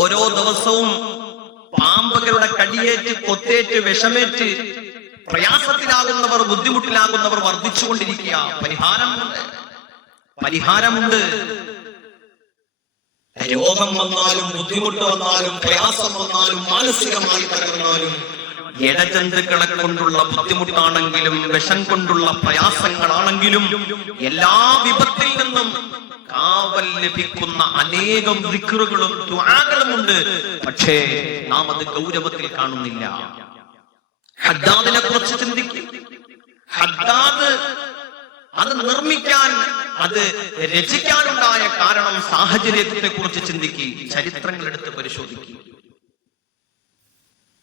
ഓരോ ദിവസവും പാമ്പുകളുടെ കടിയേറ്റ് കൊത്തേറ്റ് വിഷമേറ്റ് പ്രയാസത്തിലാകുന്നവർ, ബുദ്ധിമുട്ടിലാകുന്നവർ വർദ്ധിച്ചുകൊണ്ടിരിക്കുക. പരിഹാരമുണ്ട്. രോഗം വന്നാലും ബുദ്ധിമുട്ട് വന്നാലും പ്രയാസം വന്നാലും മാനസികമായി തകർന്നാലും ഇഴജന്തുക്കളെ കൊണ്ടുള്ള ബുദ്ധിമുട്ടാണെങ്കിലും വിഷം കൊണ്ടുള്ള പ്രയാസങ്ങളാണെങ്കിലും എല്ലാ വിപത്തിൽ നിന്നും കാവൽ ലഭിക്കുന്ന അനേകം ദിക്റുകളും ദുആകളുമുണ്ട്. പക്ഷേ നാം അത് ഗൗരവത്തിൽ കാണുന്നില്ല. ഹദ്ദാദിനെ കുറിച്ച് ചിന്തിക്കും. ഹദ്ദാദ് അത് നിർമ്മിക്കാൻ, അത് രചിക്കാനുണ്ടായ കാരണം, സാഹചര്യത്തെ കുറിച്ച് ചിന്തിക്കുക, ചരിത്രങ്ങൾ എടുത്ത് പരിശോധിക്കുക.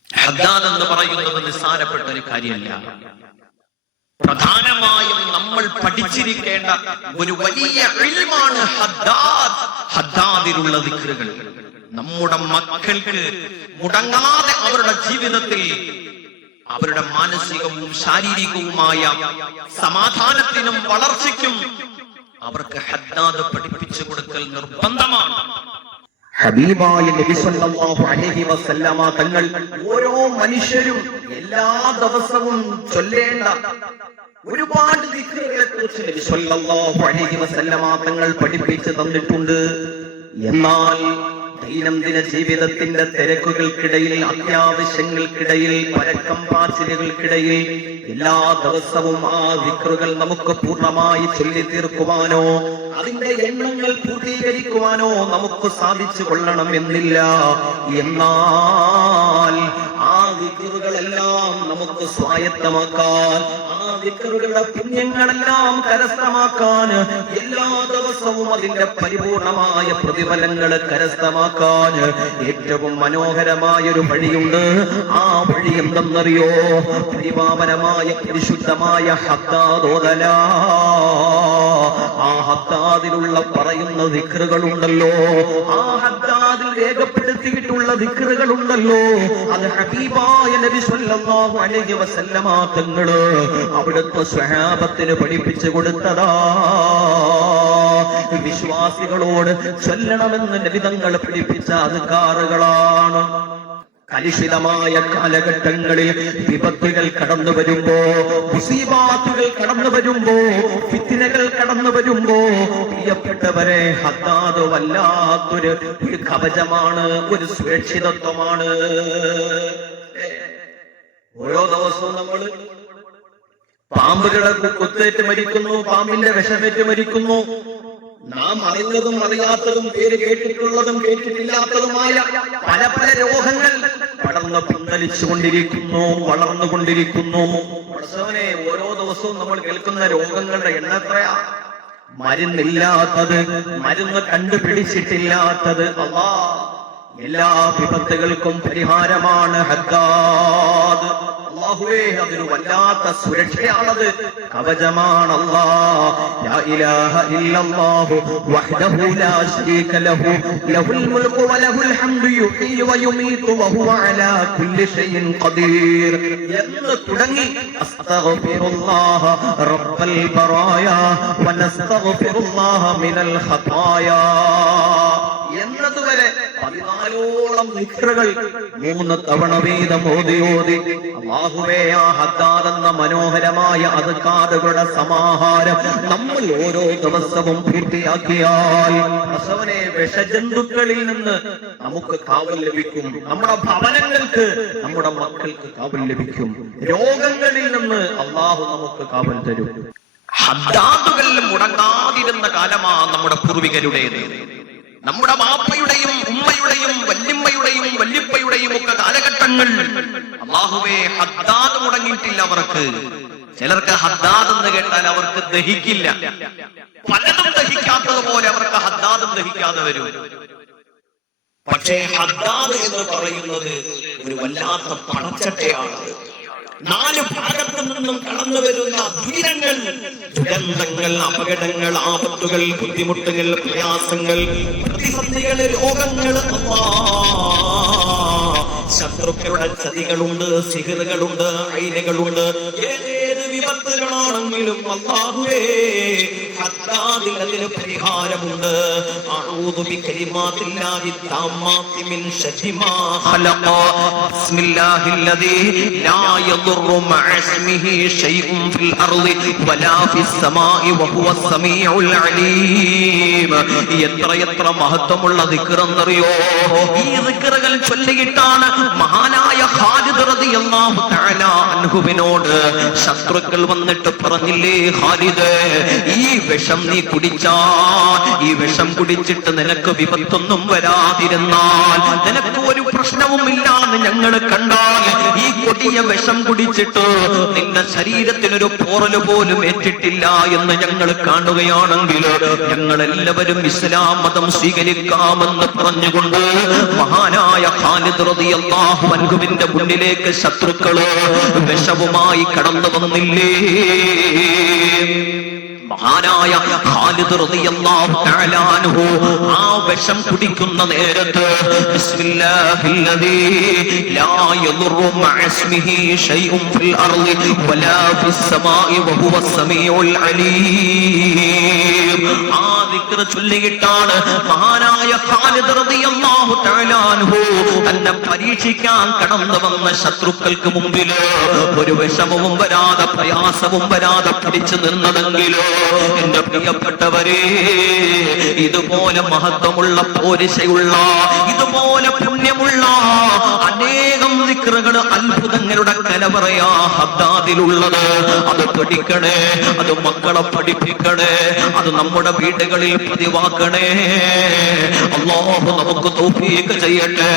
ഹദ്ദാദ് എന്ന് പറയുന്നത് നിസ്സാരപ്പെട്ട ഒരു കാര്യമല്ല. പ്രധാനമായും നമ്മൾ പഠിച്ചിരിക്കേണ്ട ഒരു വലിയ ഇൽമാണ് ഹദ്ദാദ്. ഹദ്ദാദിലുള്ള ദിക്റുകൾ നമ്മുടെ മക്കൾക്ക് മുടങ്ങാതെ അവരുടെ ജീവിതത്തിൽ അവരുടെ മാനസികവും ശാരീരികവുമായ സമാധാനത്തിനും വളർച്ചയ്ക്കും അവർക്ക് ഹദ്ദാദ് പഠിപ്പിച്ചു കൊടുക്കൽ നിർബന്ധമാണ്. ഹബീബായ നബി സല്ലല്ലാഹു അലൈഹി വസല്ലമ തങ്ങൾ ഓരോ മനുഷ്യരും എല്ലാ ദിവസവും ചൊല്ലേണ്ട ഒരുപാട് ദിക്റുകളെ കുറിച്ച് നബി സല്ലല്ലാഹു അലൈഹി വസല്ലമ തങ്ങൾ പഠിപ്പിച്ചു തന്നിട്ടുണ്ട്. എന്നാൽ ദൈനംദിന ജീവിതത്തിന്റെ തിരക്കുകൾക്കിടയിൽ, അത്യാവശ്യങ്ങൾക്കിടയിൽ, പരക്കം പാച്ചിലുകൾക്കിടയിൽ എല്ലാ ദിവസവും ആ ദിക്റുകൾ നമുക്ക് പൂർണ്ണമായി ചൊല്ലി തീർക്കുവാനോ അതിന്റെ എണ്ണങ്ങൾ പൂർത്തീകരിക്കുവാനോ നമുക്ക് സാധിച്ചു കൊള്ളണം എന്നില്ല. എന്നാൽ ആ ദിക്റുകളെല്ലാം നമുക്ക് സ്വായത്തമാക്കാൻ, ആ ദിക്റുകളുടെ പുണ്യങ്ങളെല്ലാം കരസ്ഥമാക്കാൻ, എല്ലാ ദിവസവും അതിന്റെ പരിപൂർണമായ പ്രതിഫലങ്ങൾ കരസ്ഥമാക്കാൻ ഏറ്റവും മനോഹരമായൊരു വഴിയുണ്ട്. ആ വഴി എന്തെന്നറിയോ? പരിപാവനമായ പരിശുദ്ധമായ ഹദ്ദാദ് ഓതല. ആ ഹദ്ദാദിലുള്ള പറയുന്ന ദിക്റുകളുണ്ടല്ലോ, ആ ഹദ്ദാദിൽ രേഖപ്പെടുത്തിയിട്ടുള്ള ദിക്റുകളുണ്ടല്ലോ, അത് ഹബീബായ നബി സല്ലല്ലാഹു അലൈഹി വസല്ലമ തങ്ങള് അവിടുത്തെ സ്വഹാബത്തിന് പഠിപ്പിച്ചു കൊടുത്തതാ. വിശ്വാസികളോട് ചൊല്ലണമെന്ന് നബി തങ്ങൾ പഠിപ്പിച്ച അദ്കാറുകളാണ്. കലുഷിതമായ കാലഘട്ടങ്ങളിൽ വിപത്തുകൾ കടന്നു വരുമ്പോ, മുസീബാത്തുകൾ കടന്നു വരുമ്പോ, ഫിത്നകൾ കടന്നു വരുമ്പോ, പ്രിയപ്പെട്ടവരെ, ഹദ്ദാദ് വല്ലാത്തൊരു കവചമാണ്, ഒരു സുരക്ഷിതത്വമാണ്. ഓരോ ദിവസവും നമ്മൾ പാമ്പുകളെ കുത്തേറ്റ് മരിക്കുന്നു, പാമ്പിന്റെ വിഷമേറ്റ് മരിക്കുന്നു. നാം അറിഞ്ഞതും അറിയാത്തതും, പേര് കേട്ടിട്ടുള്ളതും കേട്ടിട്ടില്ലാത്തതുമായ പല പല രോഗങ്ങൾ പടർന്ന് പന്തലിച്ചുകൊണ്ടിരിക്കുന്നു, വളർന്നുകൊണ്ടിരിക്കുന്നു. പ്രസവനെ ഓരോ ദിവസവും നമ്മൾ കേൾക്കുന്ന രോഗങ്ങളുടെ എണ്ണത്രയാ. മരുന്നില്ലാത്തത്, മരുന്ന് കണ്ടുപിടിച്ചിട്ടില്ലാത്തത്. എല്ലാ വിപത്തുകൾക്കും പരിഹാരമാണ് ഹദ്ദാദ്. അല്ലാഹുവേ, അതൊരു വല്ലാത്ത സുരക്ഷയാണത്, കവചമാണ്. ലാ ഇലാഹ ഇല്ലല്ലാഹു വഹ്ദഹു ലാ ശരീക ലഹു ലഹുൽ മുൽക്കു വലഹുൽ ഹംദു യുഹ്യി വയുമീതു വഹുവ അലാ കുല്ലി ഷൈഇൻ ഖദീർ എന്ന് തുടങ്ങി അസ്തഗ്ഫിറുല്ലാഹ റബ്ബൽ ബറായ വനസ്തഗ്ഫിറുല്ലാഹ മിനൽ ഖതായ എന്നതുവരെ 14ഓളം ദിക്റുകൾ 3 തവണ വീതം ഓതി അല്ലാഹുവേ, ആ ഹദ്ദാദ് എന്ന മനോഹരമായ അദ്കാറുകളുടെ സമാഹാരം നമ്മൾ ഓരോ ദിവസവും പൂർത്തിയാക്കിയാൽ പ്രസവനെ വിഷജന്തുക്കളിൽ നിന്ന് നമുക്ക് കാവൽ ലഭിക്കും. നമ്മുടെ ഭവനങ്ങൾക്ക്, നമ്മുടെ മക്കൾക്ക് കാവൽ ലഭിക്കും. രോഗങ്ങളിൽ നിന്ന് അല്ലാഹു നമുക്ക് കാവൽ തരും. ഹദ്ദാദുകൾ മുടങ്ങാതിരുന്ന കാലമാണ് നമ്മുടെ പൂർവികരുടേത്. നമ്മുടെ ബാപ്പയുടെയും ഉമ്മയുടെയും വല്യമ്മയുടെയും വല്യപ്പയുടെയും ഒക്കെ കാലഘട്ടങ്ങൾ അല്ലാഹുവേ, ഹദ്ദാദ് മുടങ്ങിയിട്ടില്ല അവർക്ക്. ചിലർക്ക് ഹദ്ദാദ് എന്ന് കേട്ടാൽ അവർക്ക് ദഹിക്കില്ല. പലതും ദഹിക്കാത്തതുപോലെ അവർക്ക് ഹദ്ദാദും ദഹിക്കാതെ വരും. പക്ഷേ ഹദ്ദാദ് എന്ന് പറയുന്നത് ഒരു വല്ലാത്ത പണച്ചട്ടയാണ്. 4 ഭാഗത്തു നിന്നും കടന്നു വരുന്ന ദുരിതങ്ങൾ, ദുരന്തങ്ങൾ, അപകടങ്ങൾ, ആപത്തുകൾ, ബുദ്ധിമുട്ടുകൾ, പ്രയാസങ്ങൾ, പ്രതിസന്ധികൾ, രോഗങ്ങൾ, ശത്രുക്കളുടെ ചതികളുണ്ട്, സിഹറുകളുണ്ട്, ഐനുകളുണ്ട്. ഏത് വിപത്തുകളാണെങ്കിലും അല്ലാഹുവേ, ഹദ്ദാദിൽ അതിന് പരിഹാരമുണ്ട്. അഊദു ബികലിമാത്തില്ലാഹി തമ്മാത്തി മിൻ ശർരി മാ ഖലഖ. ബിസ്മില്ലാഹില്ലദീ ലാ യദുറു മഅ ഇസ്മിഹി ശൈഉൻ ഫിൽ അർളി വലാ ഫിസ് സമാഇ വഹുവസ് സമീഉൽ അലീം. എത്ര മഹത്വമുള്ള ദിക്റെന്നറിയോ? ഈ ദിക്റുകൾ ചൊല്ലിയിട്ടാണ് മഹാനായ ഖാലിദ് റളിയല്ലാഹു തആല അൻഹുവിനോട് ശത്രുക്കൾ വന്നിട്ട് പറഞ്ഞില്ലേ, ഖാലിദ്, ഈ വിഷം നീ കുടിച്ചാൽ, ഈ വിഷം കുടിച്ചിട്ട് നിനക്ക് വിപത്തൊന്നും വരാതിരുന്നാൽ, നിനക്ക് ഒരു പ്രശ്നവും ഇല്ലാന്ന് ഞങ്ങൾ കണ്ടാൽ, ഈ കൊടിയ വിഷം കുടിച്ചിട്ട് നിന്റെ ശരീരത്തിനൊരു പോറല് പോലും ഏറ്റിട്ടില്ല എന്ന് ഞങ്ങൾ കാണുകയാണെങ്കിൽ ഞങ്ങൾ എല്ലാവരും ഇസ്ലാം മതം സ്വീകരിക്കാമെന്ന് പറഞ്ഞുകൊണ്ട് മഹാനായ ഖാലിദ് റളിയല്ലാഹു അൻഹുവിന്റെ മുന്നിലേക്ക് ശത്രുക്കള് വിഷവുമായി കടന്നു വന്നില്ലേ? മഹാനായ ഖാലിദ് റളിയല്ലാഹു തആല അൻഹു ആ വിഷം കുടിക്കുന്ന നേരത്ത് ബിസ്മില്ലാഹില്ലദീ ലാ യദുറു മഅ ഇസ്മിഹി ശൈഉൻ ഫിൽ അർളി വലാ ഫിസ് സമാഇ വഹുവസ് സമീഉൽ അലീം. ആ ദിക്ർ ചൊല്ലിയിട്ടാണ് മഹാനായ ഖാലിദ് റളിയല്ലാഹു തആല അൻഹു തന്നെ പരീക്ഷിക്കാൻ കടന്നു വന്ന ശത്രുക്കൾക്ക് മുമ്പിൽ ഒരു വിഷമവും വരാതെ, പ്രയാസവും വരാതെ പിടിച്ചു നിന്നതെങ്കിലോ എന്റെ പ്രിയപ്പെട്ടവരെ, ഇതുപോലെ മഹത്വമുള്ള പോരിശയുള്ള, ഇതുപോലെ പുണ്യമുള്ള അനേകം ദിക്റുകൾ, അത്ഭുതങ്ങളുടെ കലവറയാ ഹദ്ദാദിലുള്ളത്. അത് പഠിക്കണേ, അത് മക്കളെ പഠിപ്പിക്കണേ, അത് നമ്മുടെ വീടുകളിൽ പതിവാക്കണേ. അല്ലാഹു നമുക്ക് തൗഫീഖ് ചെയ്യട്ടെ.